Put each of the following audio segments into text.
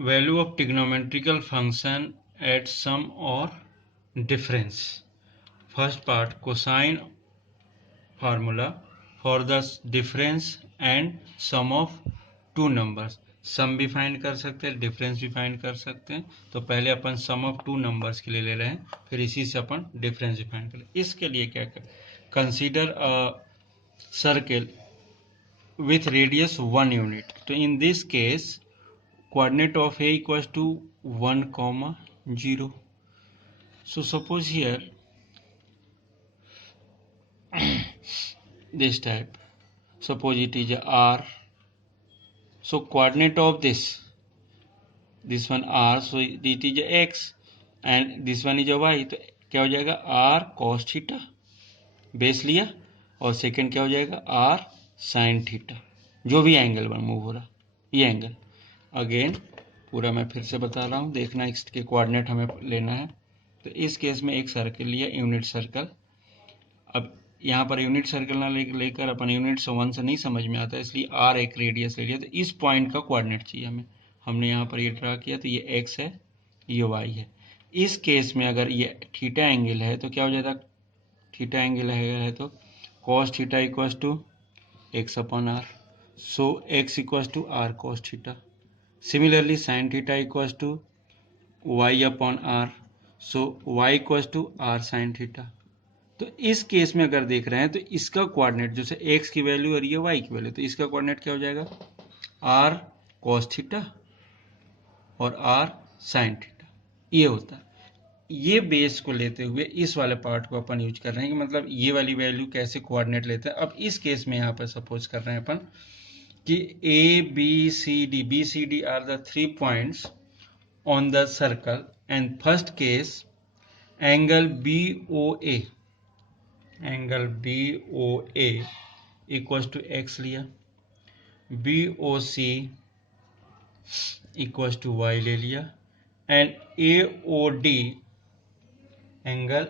Value of trigonometrical function at sum और difference. First part cosine formula for the difference and sum of two numbers. Sum भी find कर सकते हैं, difference भी find कर सकते हैं। तो पहले अपन सम ऑफ टू नंबर्स के लिए ले रहे हैं, फिर इसी से अपन डिफरेंस भी फाइंड करें। इसके लिए क्या कर, consider a circle with radius 1 unit. So in this case coordinate of A equals to 1 comma 0. So suppose here this type, suppose it is a R, so coordinate of this one R, so it is a X and this one is a Y. तो क्या हो जाएगा R cos theta base लिया और second क्या हो जाएगा R sin theta, जो भी एंगल पर मूव हो रहा ये एंगल। अगेन पूरा मैं फिर से बता रहा हूँ, देखना इसके कोऑर्डिनेट हमें लेना है। तो इस केस में एक सर्कल लिया, यूनिट सर्कल। अब यहाँ पर यूनिट सर्कल ना लेकर अपन यूनिट से वन से नहीं समझ में आता, इसलिए आर एक रेडियस ले लिया। तो इस पॉइंट का कोऑर्डिनेट चाहिए हमें, हमने यहाँ पर ये ड्रा किया, तो ये एक्स है, ये वाई है। इस केस में अगर ये थीटा एंगल है तो क्या हो जाता, थीटा एंगल है तो cos theta equals to X upon R, so X equals to R cos theta. Similarly, sin theta equals to y upon r, so y equals to r sin theta। तो इस case में अगर देख रहे हैं तो इसका कोऑर्डिनेट जैसे x की वैल्यू और ये y की वैल्यू, तो इसका कोऑर्डिनेट क्या हो जाएगा r cos थीटा और r sin थीटा, ये होता है। ये बेस को लेते हुए इस वाले पार्ट को अपन यूज कर रहे हैं कि मतलब ये वाली वैल्यू कैसे कोऑर्डिनेट लेते हैं। अब इस केस में यहाँ पर सपोज कर रहे हैं अपन कि A, B, C, D are the 3 points on the circle and first case angle BOA equals to x लिया, BOC equals to y ले लिया and AOD angle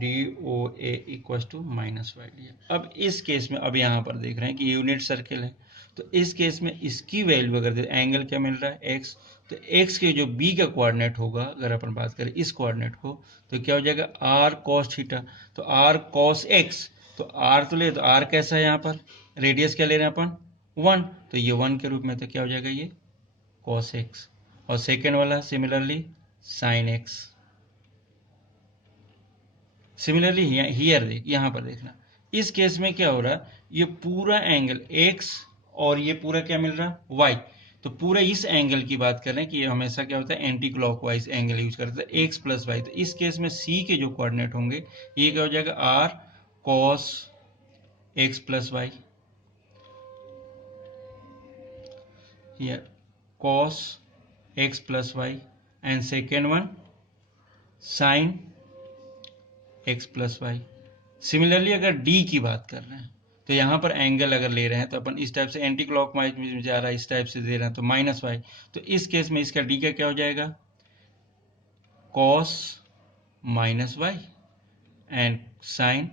DOA equals to minus Y लिया। अब इस केस में अब यहाँ पर देख रहे हैं कि यूनिट सर्किल है, तो इस केस में इसकी वैल्यू अगर दे, एंगल क्या मिल रहा है x, तो x के जो b का कोऑर्डिनेट होगा अगर अपन बात करें इस कोऑर्डिनेट को, तो क्या हो जाएगा r cos थीटा, तो r cos x, तो r तो ले, तो r कैसा है यहाँ पर रेडियस क्या ले रहे हैं अपन 1, तो ये 1 के रूप में, तो क्या हो जाएगा ये cos x, और सेकेंड वाला similarly sin x। Similarly here देख, यहाँ पर देखना इस केस में क्या हो रहा है, ये पूरा एंगल x और ये पूरा क्या मिल रहा है y, तो पूरा इस एंगल की बात कर रहे हैं कि ये हमेशा क्या होता है एंटी क्लॉकवाइज एंगल यूज करता है x प्लस वाई। तो इस केस में c के जो कोऑर्डिनेट होंगे ये क्या हो जाएगा r cos x plus Y, here cos x plus Y and second one sin x plus Y. Similarly अगर d की बात कर रहे हैं तो यहाँ पर एंगल अगर ले रहे हैं तो अपन इस टाइप से एंटी क्लॉकवाइज में जा रहा है, इस टाइप से दे रहे हैं तो माइनस वाई, तो इस केस में इसका d का क्या हो जाएगा cos minus Y and sine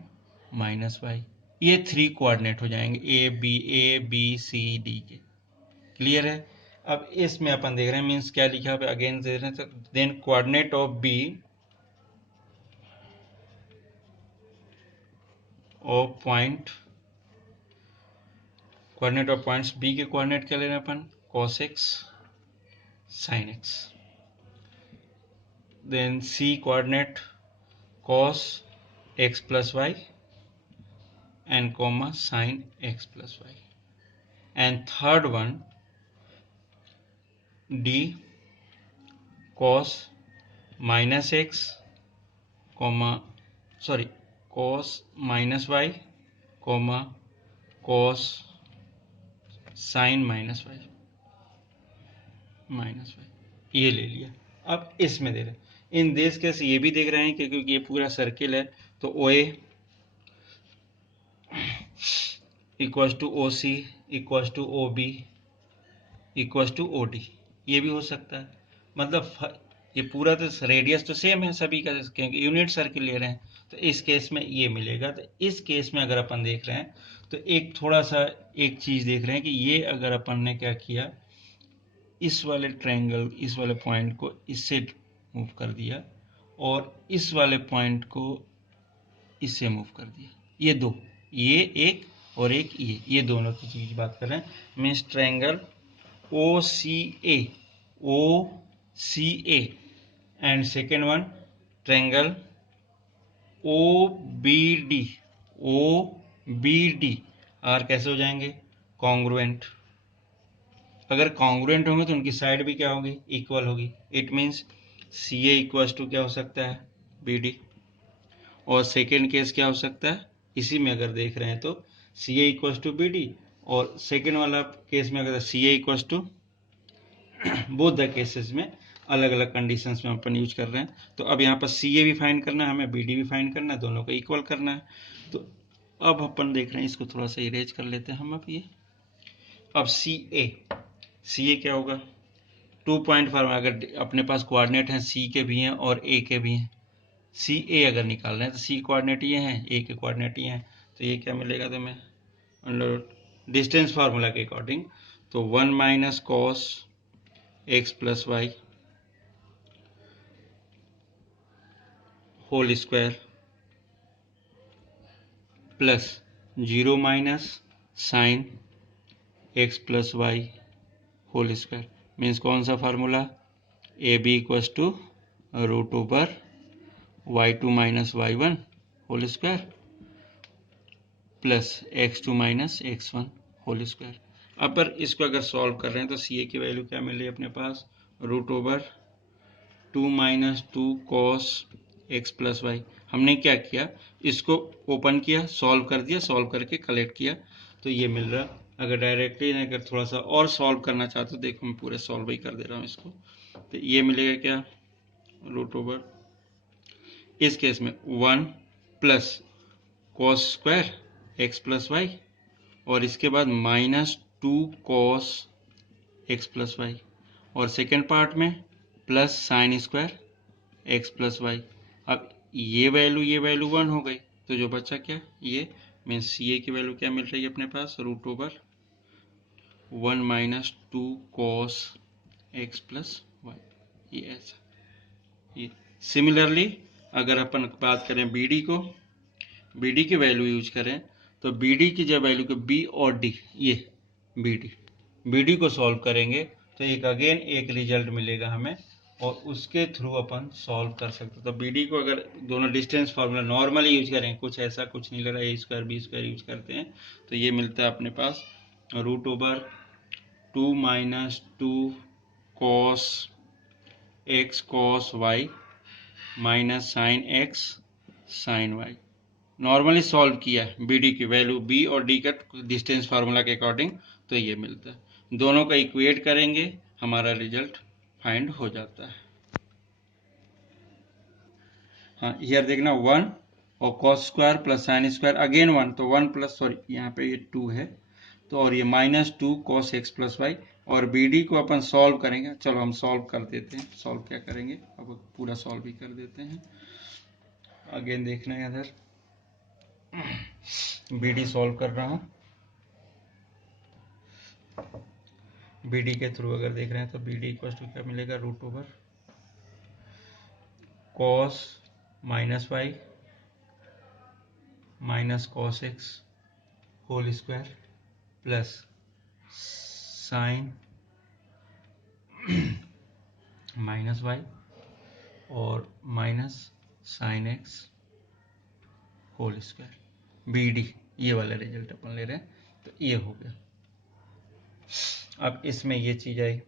minus Y. ये 3 कोऑर्डिनेट हो जाएंगे ए बी सी डी के। क्लियर है। अब इसमें अपन देख रहे हैं मीन्स क्या लिखा है अगेन दे रहे हैं, तो then coordinate of B of point, coordinate of points B के कोऑर्डिनेट क्या ले रहे हैं अपन cos x sin x, then C coordinate cos x plus Y and comma sin x plus Y, and third one d cos minus x comma sorry cos minus Y comma cos sine minus Y, ये ले लिया। अब इसमें दे रहे in this case ये भी देख रहे हैं कि क्योंकि ये पूरा सर्किल है तो OA equals to OC equals to OB equals to OD, ये भी हो सकता है। मतलब ये पूरा तो रेडियस तो सेम है सभी का, क्योंकि यूनिट सर्किल ले रहे हैं, तो इस केस में ये मिलेगा। तो इस केस में अगर अपन देख रहे हैं तो एक थोड़ा सा एक चीज देख रहे हैं कि ये अगर अपन ने क्या किया, इस वाले ट्रायंगल, इस वाले पॉइंट को इससे मूव कर दिया और इस वाले पॉइंट को इससे मूव कर दिया, ये दो, ये एक और एक ये दोनों की चीज बात कर रहे हैं। Means triangle O C A and second one triangle O B D are कैसे हो जाएंगे, कॉन्ग्रुएंट। अगर कॉन्ग्रुएंट होंगे तो उनकी साइड भी क्या होगी, इक्वल होगी। It means C A equal to क्या हो सकता है, बी डी। और सेकेंड केस क्या हो सकता है, इसी में अगर देख रहे हैं तो C A equal to B D, और सेकेंड वाला केस में अगर C A equal to, both the cases में अलग अलग कंडीशंस में अपन यूज कर रहे हैं। तो अब यहाँ पर सी ए भी फाइंड करना है हमें, बी डी भी फाइंड करना है, दोनों को इक्वल करना है। तो अब अपन देख रहे हैं, इसको थोड़ा सा इरेज कर लेते हैं हम। अब सी ए क्या होगा, 2 पॉइंट फार्मूला। अगर अपने पास कोऑर्डिनेट हैं सी के भी हैं और ए के भी हैं, सी ए अगर निकाल रहे हैं तो सी कोऑर्डिनेट ये हैं, ए के कोऑर्डिनेट ये हैं, तो ये क्या मिलेगा तुम्हें, अंडर डिस्टेंस फार्मूला के अकॉर्डिंग, तो 1 minus cos x plus Y whole square plus 0 minus sine x plus Y whole square. Means कौन सा formula, A B equals to root over y2 minus y1 whole square plus x2 minus x1 whole square. अब पर इसको अगर solve कर रहे हैं तो सी ए की वैल्यू क्या मिल रही है अपने पास, root over 2 minus 2 cos x plus y. हमने क्या किया, इसको ओपन किया, सॉल्व कर दिया, सॉल्व करके कलेक्ट किया, तो ये मिल रहा। अगर डायरेक्टली अगर थोड़ा सा और सॉल्व करना चाहते हो, देखो मैं पूरे सॉल्व ही कर दे रहा हूँ इसको, तो ये मिलेगा क्या, रूट ओवर, इस केस में 1 plus cos square X plus Y, और इसके बाद minus 2 cos x plus Y, और सेकेंड पार्ट में plus sine square X plus Y. अब ये वैल्यू 1 हो गई, तो जो बचा क्या, ये मीन्स सी ए की वैल्यू क्या मिल रही है अपने पास, root over 1 minus 2 cos x plus Y, ये ऐसा। ये सिमिलरली अगर अपन बात करें बी डी को, बी डी की वैल्यू यूज करें, तो बी डी की जब वैल्यू को बी और डी, ये बी डी को सॉल्व करेंगे तो एक अगेन एक रिजल्ट मिलेगा हमें, और उसके थ्रू अपन सॉल्व कर सकते हैं। तो बी डी को अगर दोनों डिस्टेंस फार्मूला नॉर्मली यूज करें, कुछ ऐसा कुछ नहीं लग रहा है, A square B square use करते हैं, तो ये मिलता है अपने पास root over 2 minus 2 cos x cos Y minus sine x sine y. Normally solve किया है बी डी की वैल्यू, बी और डी का डिस्टेंस फार्मूला के अकॉर्डिंग, तो ये मिलता है। दोनों का इक्वेट करेंगे, हमारा रिजल्ट फाइंड हो जाता है। हाँ, हियर देखना 1 और cos square plus sine square again 1, तो 1 प्लस, सॉरी यहाँ पे ये 2 है, तो और ये minus 2 cos x plus Y, और बी डी को अपन सॉल्व करेंगे। चलो हम सॉल्व कर देते हैं, सॉल्व क्या करेंगे, अब पूरा सॉल्व भी कर देते हैं। अगेन देखना है इधर, बी डी सॉल्व कर रहा हूँ, बी डी के थ्रू अगर देख रहे हैं तो बी डी इक्वल टू क्या मिलेगा, root over cos minus y minus cos x whole square plus sine minus y और minus sine x whole square. B D ये वाला रिजल्ट अपन ले रहे हैं, तो ये हो गया। अब इसमें ये चीज आई,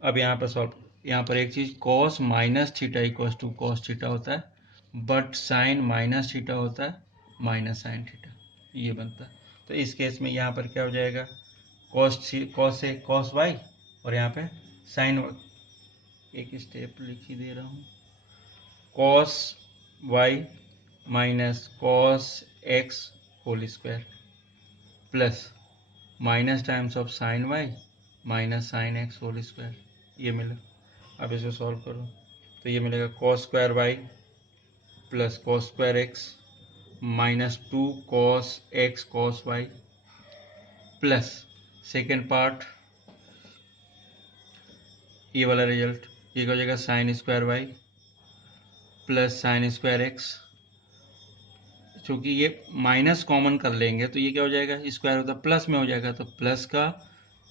अब यहाँ पर सॉल्व, यहाँ पर एक चीज cos minus theta equals to cos theta होता है, बट साइन माइनस थीटा होता है माइनस साइन थीटा, ये बनता है। तो इस केस में यहाँ पर क्या हो जाएगा, कॉस वाई, और यहाँ पे साइन, एक स्टेप लिख ही दे रहा हूँ, cos Y minus cos x whole square plus minus times of sine Y minus sine x whole square, ये मिला। अब इसे सॉल्व करो, तो ये मिलेगा cos square Y plus cos square X minus 2 cos x cos y plus second part ये वाला रिजल्ट, ये हो जाएगा sine square Y plus sine square X. चूंकि ये माइनस कॉमन कर लेंगे तो ये क्या हो जाएगा, स्क्वायर होता प्लस में हो जाएगा, तो प्लस का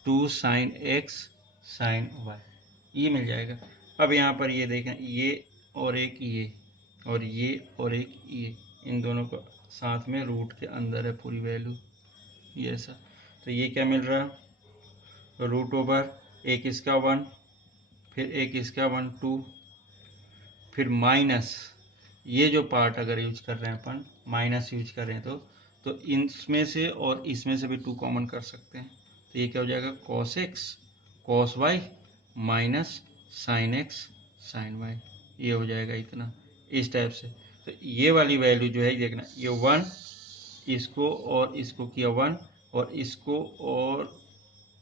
2 साइन एक्स साइन वाई ये मिल जाएगा। अब यहाँ पर ये देखें, ये और एक ये और ये और एक ये, इन दोनों को साथ में रूट के अंदर है पूरी वैल्यू ये ऐसा। तो ये क्या मिल रहा है, रूट ओवर एक इसका 1 फिर एक इसका 1 2 फिर माइनस ये जो पार्ट अगर यूज कर रहे हैं अपन माइनस यूज कर रहे हैं तो इसमें से और इसमें से भी 2 कॉमन कर सकते हैं। तो ये क्या हो जाएगा cos x cos y minus sine x sine y, ये हो जाएगा इतना इस टाइप से। तो ये वाली वैल्यू जो है देखना, ये 1 इसको और इसको किया 1 और इसको और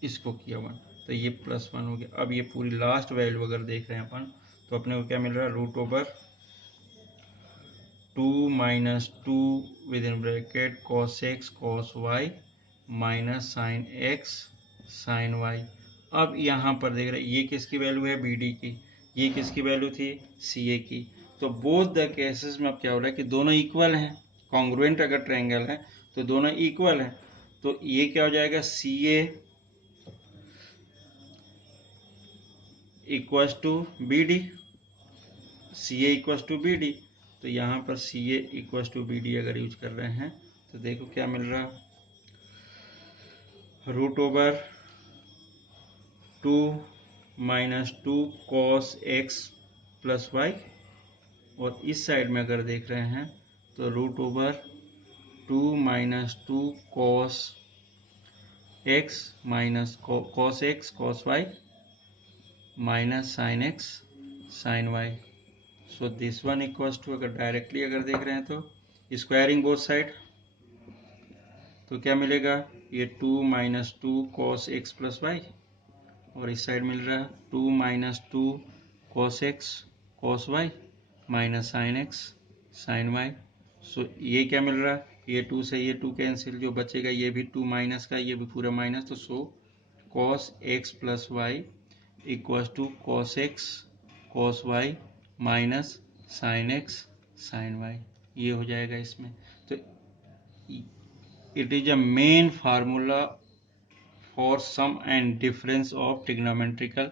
इसको किया 1, तो ये +1 हो गया। अब ये पूरी लास्ट वैल्यू अगर देख रहे हैं अपन तो अपने को क्या मिल रहा है, root over 2 minus 2 with in bracket cos x cos y minus sine x sine y। अब यहाँ पर देख रहे हैं ये किसकी वैल्यू है, BD की, ये किसकी वैल्यू थी, CA की। तो बोथ द केसेस में अब क्या हो रहा है कि दोनों इक्वल हैं, कॉन्ग्रुएंट अगर ट्रायंगल है तो दोनों इक्वल हैं। तो ये क्या हो जाएगा, CA equals to BD, CA equals to BD। तो यहाँ पर CA इक्वल्स टू BD अगर यूज कर रहे हैं तो देखो क्या मिल रहा, root over 2 minus 2 cos x plus Y, और इस साइड में अगर देख रहे हैं तो root over 2 minus 2 cos x minus cos x cos y minus sine x sine y। So this one equals to, अगर डायरेक्टली अगर देख रहे हैं तो स्क्वायरिंग बोथ साइड तो क्या मिलेगा, ये 2 minus 2 cos x plus Y और इस साइड मिल रहा है 2 minus 2 cos x cos y minus sine x sine y। So ये क्या मिल रहा है, ये 2 से ये 2 कैंसिल, जो बचेगा ये भी 2 माइनस का ये भी पूरा माइनस, तो so cos x plus Y equals to cos x cos y minus sine x sine y, ये हो जाएगा इसमें। तो it is a main formula for sum and difference of trigonometrical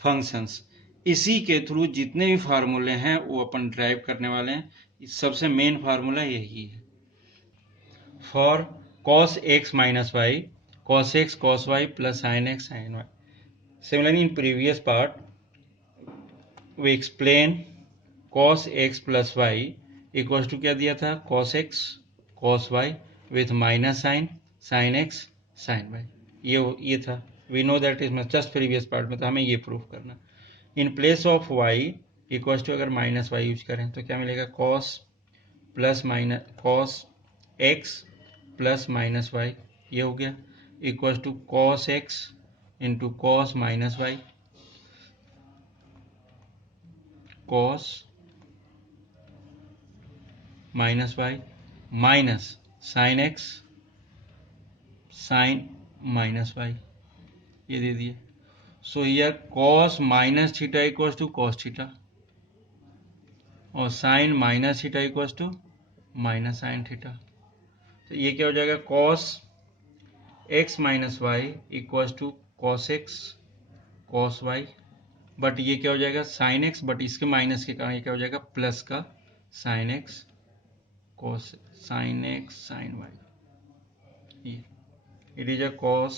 functions. इसी के थ्रू जितने भी फार्मूले हैं वो अपन ड्राइव करने वाले हैं। सबसे मेन फार्मूला यही है, for cos x minus Y cos x cos y plus sine x sine y। Similarly in previous part we explain cos x plus y equals to क्या दिया था, cos x cos y with minus sine sine x sine y, ये था। We know that is just previous part में, तो हमें ये proof करना। In place of y equals to अगर माइनस वाई यूज करें तो क्या मिलेगा, cos plus minus cos x plus minus Y, ये हो गया, equals to cos x into cos minus Y cos minus y minus sine x sine minus Y, ये दे दिए। So here cos minus theta equals to cos थीटा और sine minus theta equals to minus sine theta. तो ये क्या हो जाएगा, cos x minus y equals to cos x cos y, but ये क्या हो जाएगा साइन x, बट इसके माइनस के कारण ये क्या हो जाएगा प्लस का sign x cos sin x sin y, it is a cos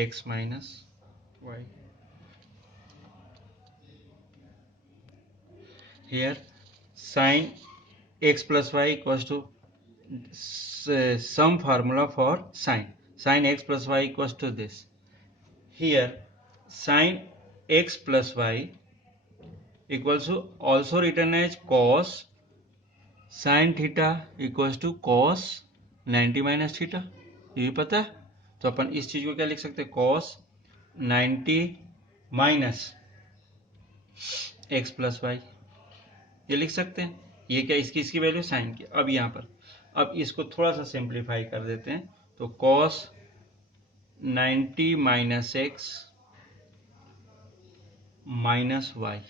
x minus y. Here sin x plus y equals to some formula for sin x plus y equals to this. Here sin x plus y equals to also written as cos sin theta equals to cos 90 minus theta, ये भी पता है। तो अपन इस चीज को क्या लिख सकते हैं, cos 90 minus X plus Y, ये लिख सकते हैं। ये क्या, इसकी इसकी वैल्यू साइन की। अब यहाँ पर अब इसको थोड़ा सा सिंप्लीफाई कर देते हैं, तो cos 90 minus X minus Y,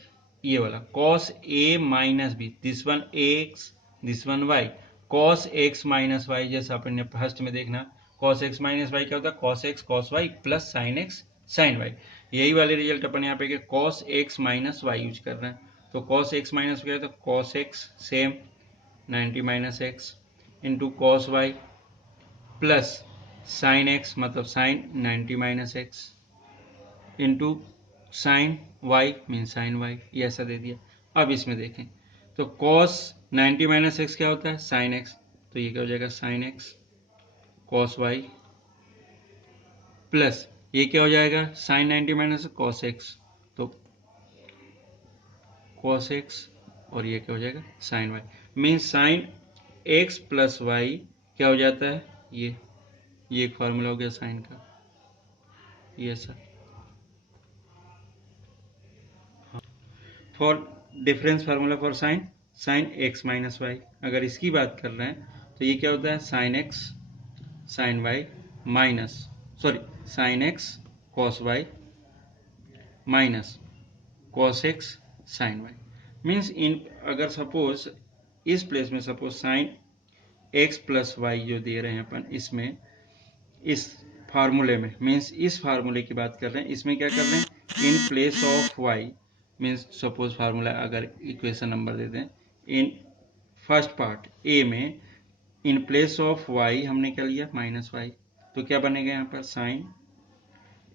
ये वाला cos A minus B, this one X this one Y, cos x minus Y, जैसा अपन ने फर्स्ट में देखना, कॉस एक्स माइनस वाई क्या होता है, cos x cos Y plus sine x sine Y. यही वाले रिजल्ट अपन यहाँ पे cos x minus Y use कर रहे हैं, तो कॉस एक्स माइनस क्या होता है, cos x same 90 minus x into cos Y plus sine x मतलब sine 90 minus x into sine Y mean sine y, ये ऐसा दे दिया। अब इसमें देखें तो कॉस 90 माइनस एक्स क्या होता है, साइन एक्स, तो ये क्या हो जाएगा sine x cos Y plus ये क्या हो जाएगा साइन 90 माइनस कॉस एक्स, तो कॉस एक्स और ये क्या हो जाएगा sine Y, mean sine x plus Y क्या हो जाता है, ये एक फार्मूला हो गया साइन का, ये sir for difference formula for sine sine x minus Y. अगर इसकी बात कर रहे हैं तो ये क्या होता है sine x sine Y minus sorry sine x cos Y minus cos x sine Y, means in अगर सपोज इस प्लेस में suppose sine x plus Y जो दे रहे हैं अपन इसमें इस फार्मूले में, मीन्स इस फार्मूले की बात कर रहे हैं, इसमें क्या कर रहे हैं in place of y, means suppose formula अगर इक्वेशन नंबर दे दें इन फर्स्ट पार्ट ए में इन प्लेस ऑफ वाई हमने क्या लिया माइनस वाई, तो क्या बनेगा यहाँ पर sine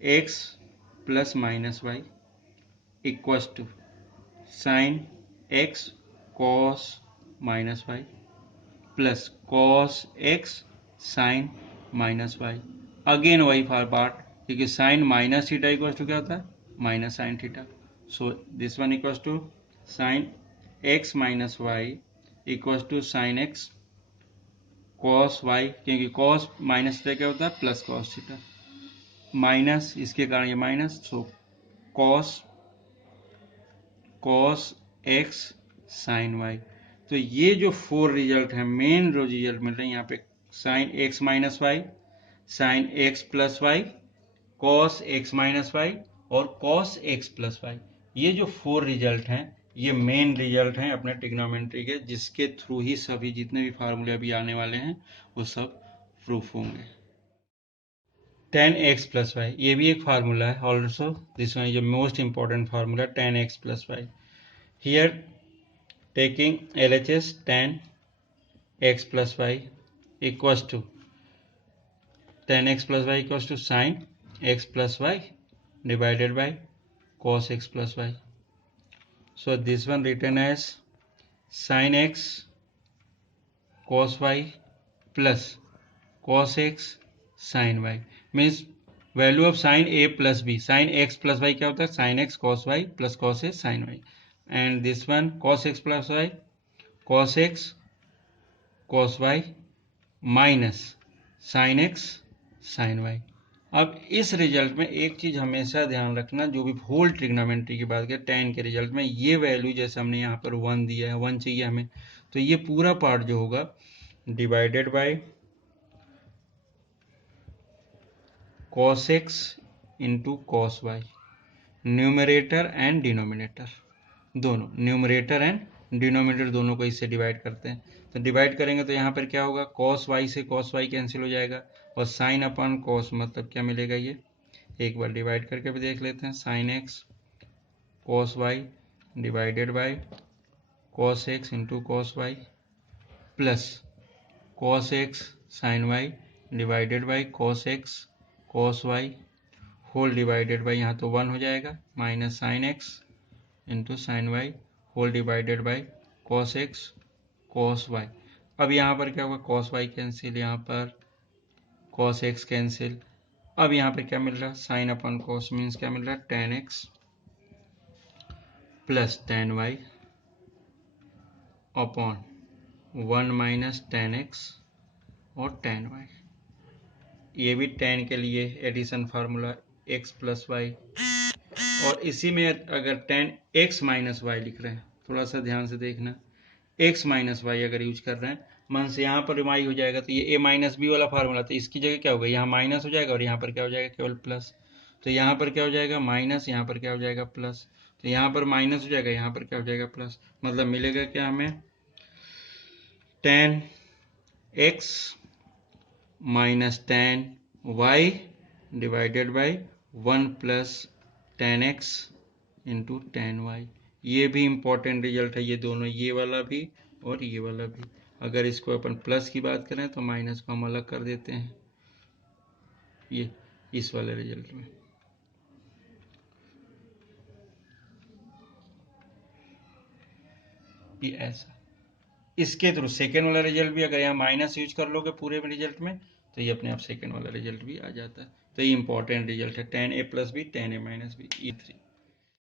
x plus minus y equals to sine x cos minus y plus cos x sine minus y, again वही फॉर पार्ट, क्योंकि sine minus theta equals to क्या होता है minus sine theta, so this one equals to sine x minus y equals to sine x cos y, क्योंकि cos minus theta क्या होता है plus cos theta, minus इसके कारण ये minus, so cos cos x sine y. तो ये जो फोर रिजल्ट है मेन जो रिजल्ट मिल रहे हैं यहाँ पे sine x minus y sine x plus y cos x minus y और कॉस एक्स प्लस वाई, ये जो फोर रिजल्ट हैं ये मेन रिजल्ट हैं अपने ट्रिग्नोमेट्री के, जिसके थ्रू ही सभी जितने भी फार्मूले अभी आने वाले हैं वो सब प्रूफ होंगे। tan x प्लस वाई ये भी एक फार्मूला है also, this one is the most important formula tan x plus Y, here taking LHS tan x plus y equals to tan x plus y equals to sin x plus y divided by cos x plus y. So this one written as sin x cos y plus cos x sin y, means value of sin a plus b, sin x plus y क्या होता है sin x cos y plus cos a sin y, and this one cos x plus y cos x cos y minus sine x sine y. अब इस result में एक चीज हमेशा ध्यान रखना, जो भी होल ट्रिग्नोमेट्री की बात करें tan के रिजल्ट में ये वैल्यू जैसे हमने यहाँ पर 1 दिया है 1 चाहिए हमें, तो ये पूरा पार्ट जो होगा divided by cos x into cos y, numerator and denominator दोनों, न्यूमरेटर एंड डिनोमिनेटर दोनों को इससे डिवाइड करते हैं, तो डिवाइड करेंगे तो यहाँ पर क्या होगा cos y से cos y कैंसिल हो जाएगा और साइन अपॉन cos मतलब क्या मिलेगा, ये एक बार डिवाइड करके भी देख लेते हैं, sine x cos y divided by cos x into cos y plus cos x sine y divided by cos x cos y whole divided by यहाँ तो 1 हो जाएगा minus sine x into sine y whole divided by cos x cos y. अब यहाँ पर क्या होगा cos Y cancel, यहाँ पर कॉस एक्स कैंसिल, अब यहाँ पर क्या मिल रहा है साइन अपॉन कॉस मीन्स क्या मिल रहा है tan x plus tan y upon 1 minus tan x और टेन वाई, ये भी टेन के लिए addition formula x plus Y और इसी में अगर tan x माइनस वाई लिख रहे हैं, थोड़ा सा ध्यान से देखना, x माइनस वाई अगर यूज कर रहे हैं, मन से यहाँ पर y हो जाएगा, तो ये a माइनस बी वाला फार्मूला, तो इसकी जगह क्या होगा, यहाँ माइनस हो जाएगा और यहाँ पर क्या हो जाएगा, केवल प्लस। तो यहाँ पर क्या हो जाएगा माइनस, यहाँ पर क्या हो जाएगा प्लस, तो यहाँ पर माइनस हो जाएगा, यहाँ पर क्या हो जाएगा प्लस, मतलब मिलेगा क्या हमें, tan x minus tan y divided by 1 plus tan x into tan y। ये भी इंपॉर्टेंट रिजल्ट है, ये दोनों, ये वाला भी और ये वाला भी। अगर इसको अपन प्लस की बात करें तो माइनस को हम अलग कर देते हैं, ये इस वाले रिजल्ट में। ये ऐसा, इसके थ्रू सेकेंड वाला रिजल्ट भी, अगर यहाँ माइनस यूज कर लोगे पूरे रिजल्ट में, तो ये अपने आप सेकेंड वाला रिजल्ट भी आ जाता है। तो ये इंपॉर्टेंट रिजल्ट है, tan a plus b tan a minus b, ये 3।